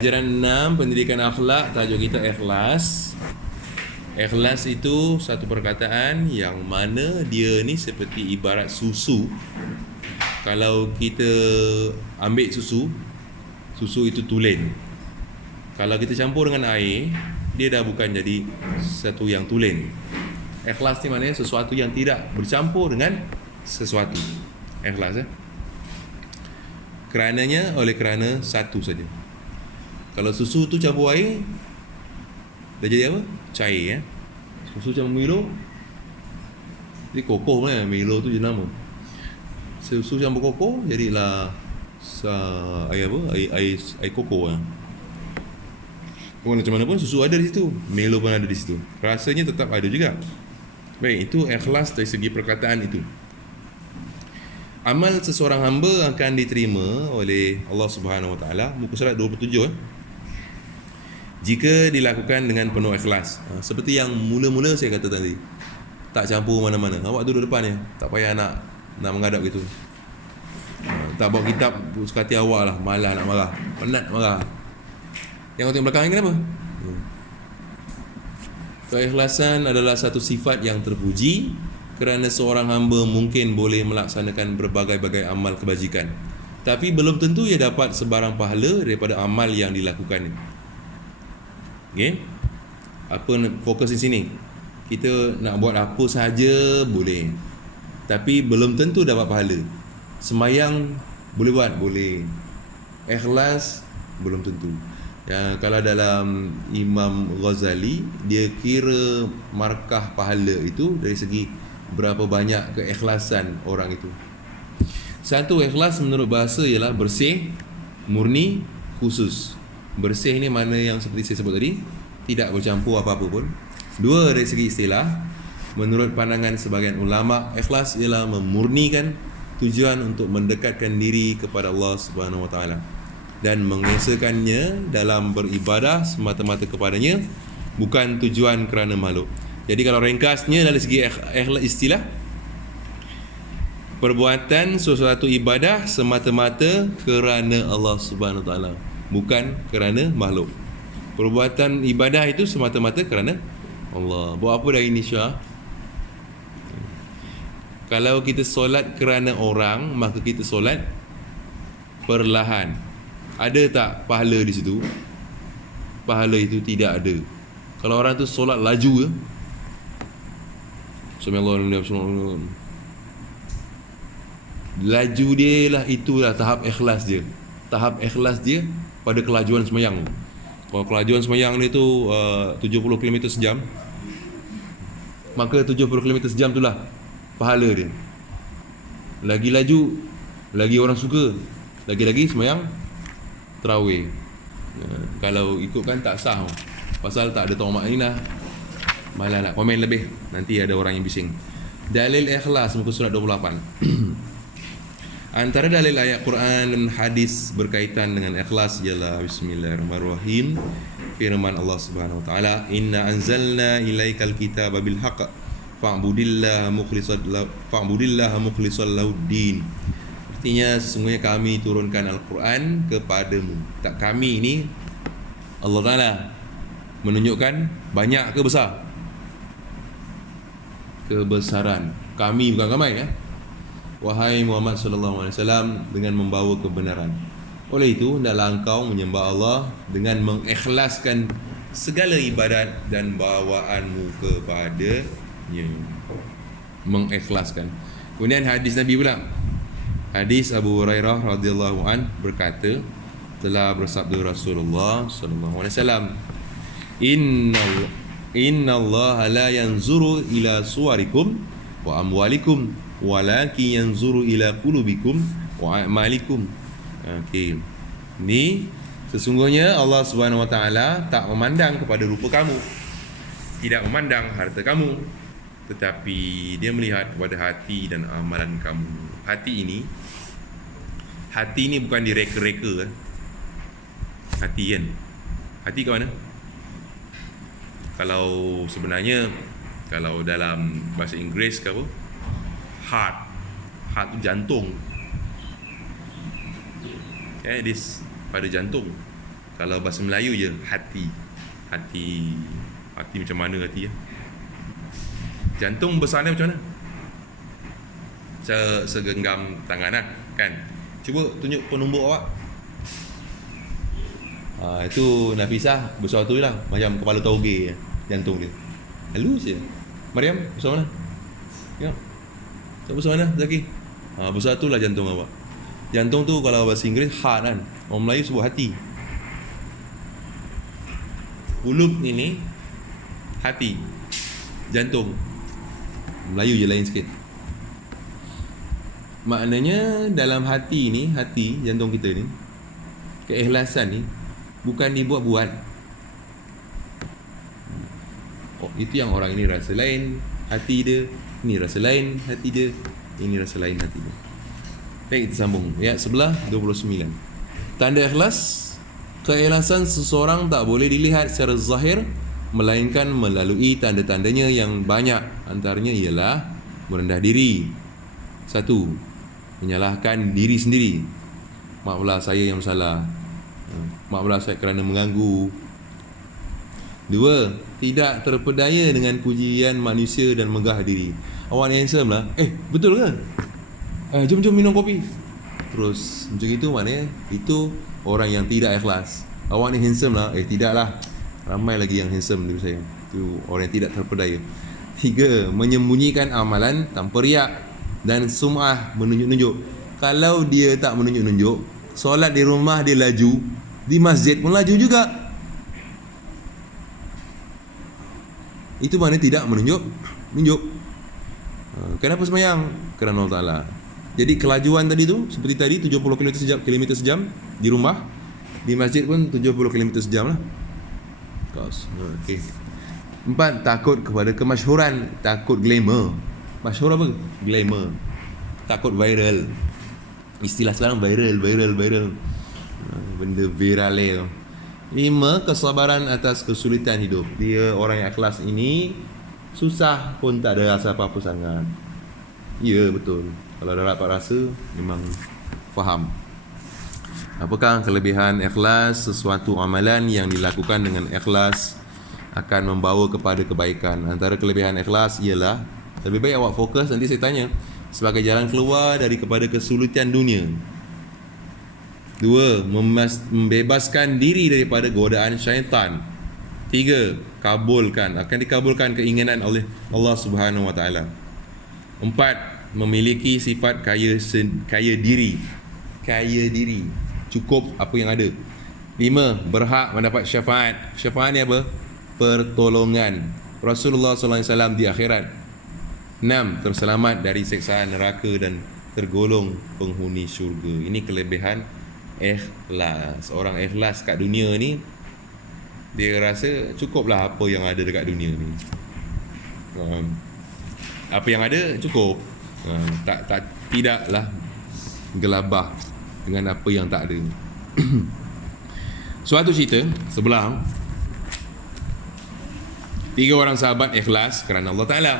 Pelajaran 6 pendidikan akhlak, tajuk kita ikhlas. Ikhlas itu satu perkataan yang mana dia ni seperti ibarat susu. Kalau kita ambil susu itu tulen. Kalau kita campur dengan air, dia dah bukan jadi satu yang tulen. Ikhlas ni maknanya sesuatu yang tidak bercampur dengan sesuatu. Ikhlas oleh kerana satu saja. Kalau susu tu campur air, dah jadi apa? Cair. Susu campur Milo, jadi kokoh lah. Milo tu je nama. Susu campur kokoh, jadilah air apa? Air kokoh lah. Macam mana pun susu ada di situ, Milo pun ada di situ. Rasanya tetap ada juga. Baik, itu ikhlas dari segi perkataan itu. Amal seseorang hamba akan diterima oleh Allah Subhanahu Wa Taala. Muka surat 27 jika dilakukan dengan penuh ikhlas. Seperti yang mula-mula saya kata tadi, tak campur mana-mana. Awak duduk depan ni, tak payah nak menghadap gitu. Tak bawa kitab sekati awak lah, malas nak marah, penat marah. Yang tengok belakang ni kenapa? Keikhlasan adalah satu sifat yang terpuji kerana seorang hamba mungkin boleh melaksanakan berbagai-bagai amal kebajikan, tapi belum tentu ia dapat sebarang pahala daripada amal yang dilakukan. Okay? Apa fokus di sini? Kita nak buat apa saja boleh, tapi belum tentu dapat pahala. Sembayang boleh buat, boleh. Ikhlas belum tentu. Kalau dalam Imam Ghazali, dia kira markah pahala itu dari segi berapa banyak keikhlasan orang itu. Satu, ikhlas menurut bahasa ialah bersih, murni, khusus. Bersih ni mana yang seperti saya sebut tadi, tidak bercampur apa-apa pun. Dua, dari segi istilah, menurut pandangan sebahagian ulama, ikhlas ialah memurnikan tujuan untuk mendekatkan diri kepada Allah Subhanahu Wa Taala dan mengesakannya dalam beribadah semata-mata kepadanya, bukan tujuan kerana makhluk. Jadi kalau ringkasnya dari segi ikhlas istilah, perbuatan sesuatu ibadah semata-mata kerana Allah Subhanahu Wa Taala, bukan kerana makhluk. Perbuatan ibadah itu semata-mata kerana Allah. Buat apa dah ini Syah? Kalau kita solat kerana orang, maka kita solat perlahan. Ada tak pahala di situ? Pahala itu tidak ada. Kalau orang tu solat laju ke, laju dia lah, itulah tahap ikhlas dia. Tahap ikhlas dia pada kelajuan sembahyang. Kalau kelajuan sembahyang dia tu 70 km sejam, maka 70 km sejam itulah pahala dia. Lagi laju, lagi orang suka, lagi-lagi sembahyang tarawih. Kalau ikutkan tak sah, pasal tak ada tumaninah. Malah nak komen lebih, nanti ada orang yang bising. Dalil ikhlas muka surat 28. Antara dalil ayat Quran dan hadis berkaitan dengan ikhlas ialah bismillahirrahmanirrahim, firman Allah Subhanahu Wa Taala, inna anzalna ilaikal kitaba bil haqq fa'budillaha mukhlishan lahuddin. Artinya sesungguhnya kami turunkan Al-Quran kepadamu. Tak kami ini Allah Taala menunjukkan banyak ke besar? Kebesaran. Kami bukan ramai Wahai Muhammad sallallahu alaihi wasallam, dengan membawa kebenaran. Oleh itu, hendaklah engkau menyembah Allah dengan mengikhlaskan segala ibadat dan bawaanmu kepadanya. Mengikhlaskan. Kemudian hadis Nabi pula. Hadis Abu Hurairah radhiyallahu an berkata, telah bersabda Rasulullah sallallahu alaihi wasallam, Inna Allah la yanzuru ila suwarikum wa amwalikum walakin yanzuru ila qulubikum wa a'malikum. Okey. Ni sesungguhnya Allah Subhanahu Wa Taala tak memandang kepada rupa kamu, tidak memandang harta kamu, tetapi dia melihat kepada hati dan amalan kamu. Hati ini bukan direka-reka hati kan. Hati ke mana? Kalau sebenarnya, kalau dalam bahasa Inggeris ke apa, heart tu jantung. This pada jantung. Kalau bahasa Melayu je, hati. Hati macam mana hati ya? Jantung besarnya macam mana? Segenggam tangan lah, kan? Cuba tunjuk penumbuk awak. Itu Nafisah besar tu lah, macam kepala tauge jantung dia. Halus je. Mariam, besar mana? Tengok. Tak besar mana, Zaki? Besar tu lah jantung awak. Jantung tu kalau bahasa Inggeris heart kan. Orang Melayu sebut hati. Qulub ini hati, jantung. Melayu je lain sikit. Maknanya dalam hati ni, hati jantung kita ni, keikhlasan ni bukan dibuat-buat. Itu yang orang ini rasa lain hati dia, ini rasa lain hati dia, ini rasa lain hati dia. Baik, kita sambung. Ayat sebelah 29. Tanda ikhlas, keikhlasan seseorang tak boleh dilihat secara zahir, melainkan melalui tanda-tandanya yang banyak. Antaranya ialah merendah diri. 1. Menyalahkan diri sendiri. Maaflah, saya yang salah. Maaflah saya kerana mengganggu. 2. Tidak terpedaya dengan pujian manusia dan megah diri. Awak ni handsome lah. Betul ke? Jom minum kopi. Terus macam itu maknanya itu orang yang tidak ikhlas. Awak ni handsome lah. Tidak lah. Ramai lagi yang handsome daripada saya. Itu orang yang tidak terpedaya. 3. Menyembunyikan amalan tanpa riak dan sum'ah, menunjuk-nunjuk. Kalau dia tak menunjuk-nunjuk, solat di rumah dia laju, di masjid pun laju juga. Itu maknanya tidak menunjuk. Kenapa sembahyang? Kerana Allah Ta'ala. Jadi kelajuan tadi tu, seperti tadi 70 km sejam di rumah, di masjid pun 70 km sejam lah. Okay. 4. Takut kepada kemasyhuran, takut glamour. Masyhur apa? Glamour. Takut viral. Istilah sekarang viral. Benda viral tu. 5. Kesabaran atas kesulitan hidup. Dia orang yang ikhlas ini susah pun tak ada rasa apa-apa sangat. Ya, betul. Kalau dah dapat rasa, memang faham. Apakah kelebihan ikhlas? Sesuatu amalan yang dilakukan dengan ikhlas akan membawa kepada kebaikan. Antara kelebihan ikhlas ialah, lebih baik awak fokus, nanti saya tanya, sebagai jalan keluar daripada kesulitan dunia. 2. Membebaskan diri daripada godaan syaitan. 3. Akan dikabulkan keinginan oleh Allah Subhanahu Wa Taala. 4. Memiliki sifat kaya diri. Cukup apa yang ada. 5. Berhak mendapat syafaat. Syafaat ni apa? Pertolongan Rasulullah SAW di akhirat. 6. Terselamat dari siksaan neraka dan tergolong penghuni syurga. Ini kelebihan ikhlas. Orang ikhlas kat dunia ni, dia rasa cukuplah apa yang ada dekat dunia ni. Apa yang ada cukup. Tidaklah gelabah dengan apa yang tak ada. Suatu cerita sebelah, 3 orang sahabat ikhlas kerana Allah Ta'ala.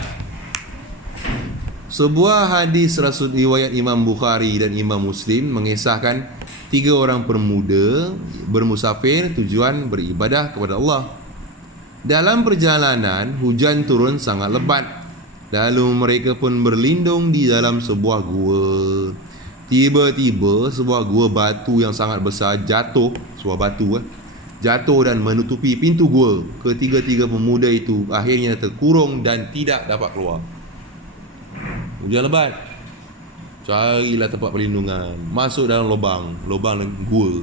Sebuah hadis Rasul riwayat Imam Bukhari dan Imam Muslim mengisahkan 3 orang pemuda bermusafir tujuan beribadah kepada Allah. Dalam perjalanan, hujan turun sangat lebat. Lalu mereka pun berlindung di dalam sebuah gua. Tiba-tiba sebuah gua batu yang sangat besar jatuh, jatuh dan menutupi pintu gua. Ketiga-tiga pemuda itu akhirnya terkurung dan tidak dapat keluar. Hujan lebat, carilah tempat perlindungan, masuk dalam lubang gua,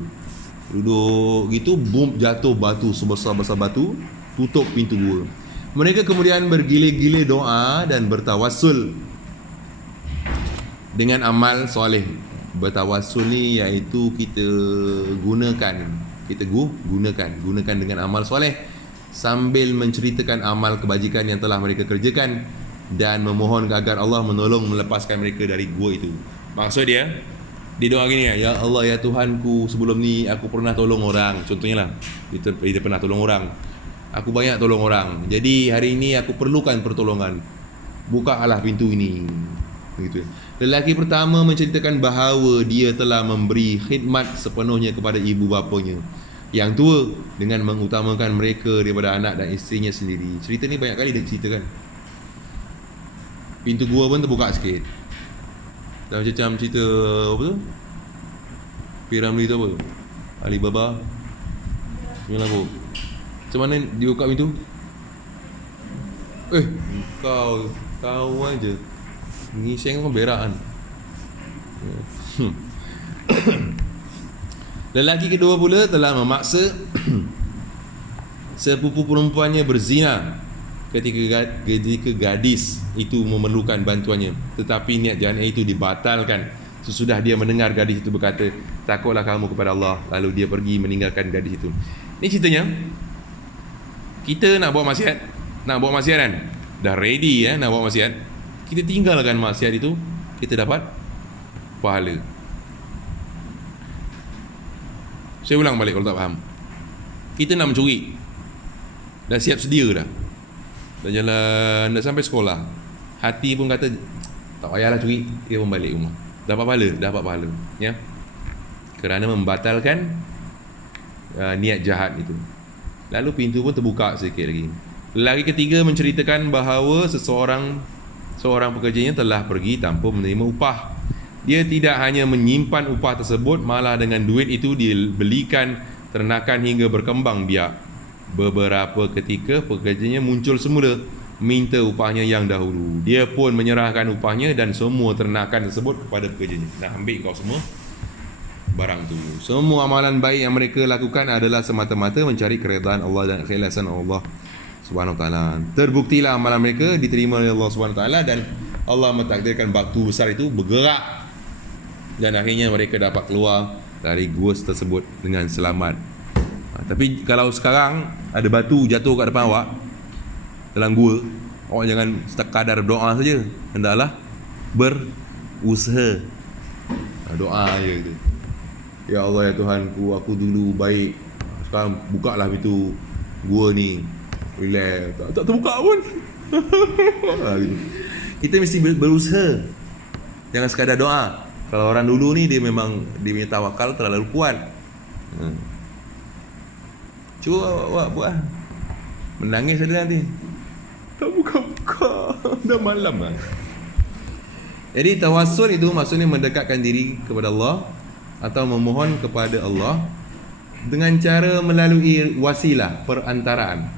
duduk gitu, boom, jatuh batu sebesar-besar batu, tutup pintu gua. Mereka kemudian bergile-gile doa dan bertawassul dengan amal soleh. Bertawassul ni iaitu kita gunakan dengan amal soleh sambil menceritakan amal kebajikan yang telah mereka kerjakan dan memohon agar Allah menolong melepaskan mereka dari gua itu. Maksud dia doa gini, ya Allah, ya Tuhanku, sebelum ni aku pernah tolong orang. Contohnya lah, dia pernah tolong orang, aku banyak tolong orang, jadi hari ini aku perlukan pertolongan, bukalah pintu ini. Begitu. Lelaki pertama menceritakan bahawa dia telah memberi khidmat sepenuhnya kepada ibu bapanya. Yang tua dengan mengutamakan mereka daripada anak dan isterinya sendiri. Cerita ni banyak kali dia ceritakan. Pintu gua pun terbuka sikit. Dan macam cerita apa tu? Piramli tu apa? Alibaba yang lagu. Macam mana dia buka pintu? Kau aja. Ni seng kau berak kan. Lelaki kedua pula telah memaksa sepupu perempuannya berzina ketika gadis itu memerlukan bantuannya, tetapi niat jana itu dibatalkan sesudah dia mendengar gadis itu berkata, takutlah kamu kepada Allah, lalu dia pergi meninggalkan gadis itu. Ini ceritanya, kita nak buat maksiat kan, dah ready nak buat maksiat, kita tinggalkan maksiat itu, kita dapat pahala. Saya ulang balik kalau tak faham. Kita nak mencuri, dah siap sedia dah jalan, dah sampai sekolah, hati pun kata tak payahlah curi, dia pun balik rumah, dapat pahala ya, kerana membatalkan niat jahat itu. Lalu pintu pun terbuka sikit lagi. Lelaki ketiga menceritakan bahawa seorang pekerjanya telah pergi tanpa menerima upah. Dia tidak hanya menyimpan upah tersebut, malah dengan duit itu dibelikan ternakan hingga berkembang biak. Beberapa ketika pekerjanya muncul semula minta upahnya yang dahulu. Dia pun menyerahkan upahnya dan semua ternakan tersebut kepada pekerjanya. Nak ambil kau semua barang tu. Semua amalan baik yang mereka lakukan adalah semata-mata mencari keredaan Allah dan keikhlasan Allah Subhanahu Wa Taala. Terbuktilah amalan mereka diterima oleh Allah Subhanahu Wa Taala dan Allah mentakdirkan batu besar itu bergerak dan akhirnya mereka dapat keluar dari gua tersebut dengan selamat. Tapi kalau sekarang ada batu jatuh kat depan awak dalam gua, awak jangan sekadar doa saja, hendaklah berusaha. Doa je gitu. Ya Allah ya Tuhanku, aku dulu baik, sekarang bukalah pintu gua ni. Relax, tak terbuka pun. Kita mesti berusaha, jangan sekadar doa. Kalau orang dulu ni dia memang dia punya tawakal terlalu kuat. Cuba awak buat lah. Menangis ada nanti. Tak buka-buka. Dah malam lah. Jadi tawassul itu maksudnya mendekatkan diri kepada Allah atau memohon kepada Allah dengan cara melalui wasilah, perantaraan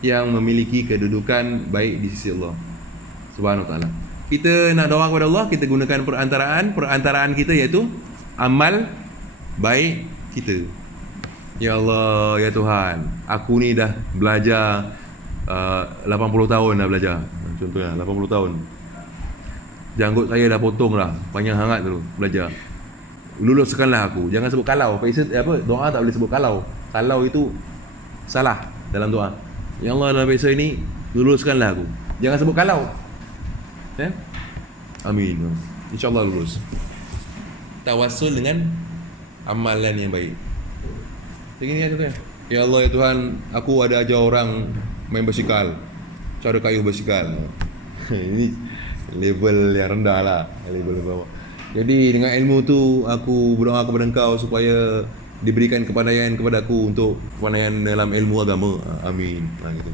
yang memiliki kedudukan baik di sisi Allah Subhanahu Wa Taala. Kita nak doa kepada Allah, kita gunakan perantaraan kita iaitu amal baik kita. Ya Allah, ya Tuhan, aku ni dah belajar 80 tahun dah belajar. Contohnya 80 tahun. Janggut saya dah potong dah, panjang hangat tu belajar. Luluskanlah aku. Jangan sebut kalau. Doa tak boleh sebut kalau. Kalau itu salah dalam doa. Ya Allah, dalam bahasa ini luluskanlah aku. Jangan sebut kalau. Ya? Amin. InsyaAllah lulus. Tawassul dengan amalan yang baik. Begini ya, ya Allah ya Tuhan, aku ada ajar orang main basikal, cara kayuh basikal. Ini level yang rendah lah, level bawah. Jadi dengan ilmu tu aku berdoa kepada Engkau supaya diberikan kepandaian kepada aku untuk kepandaian dalam ilmu agama. Amin. Gitu.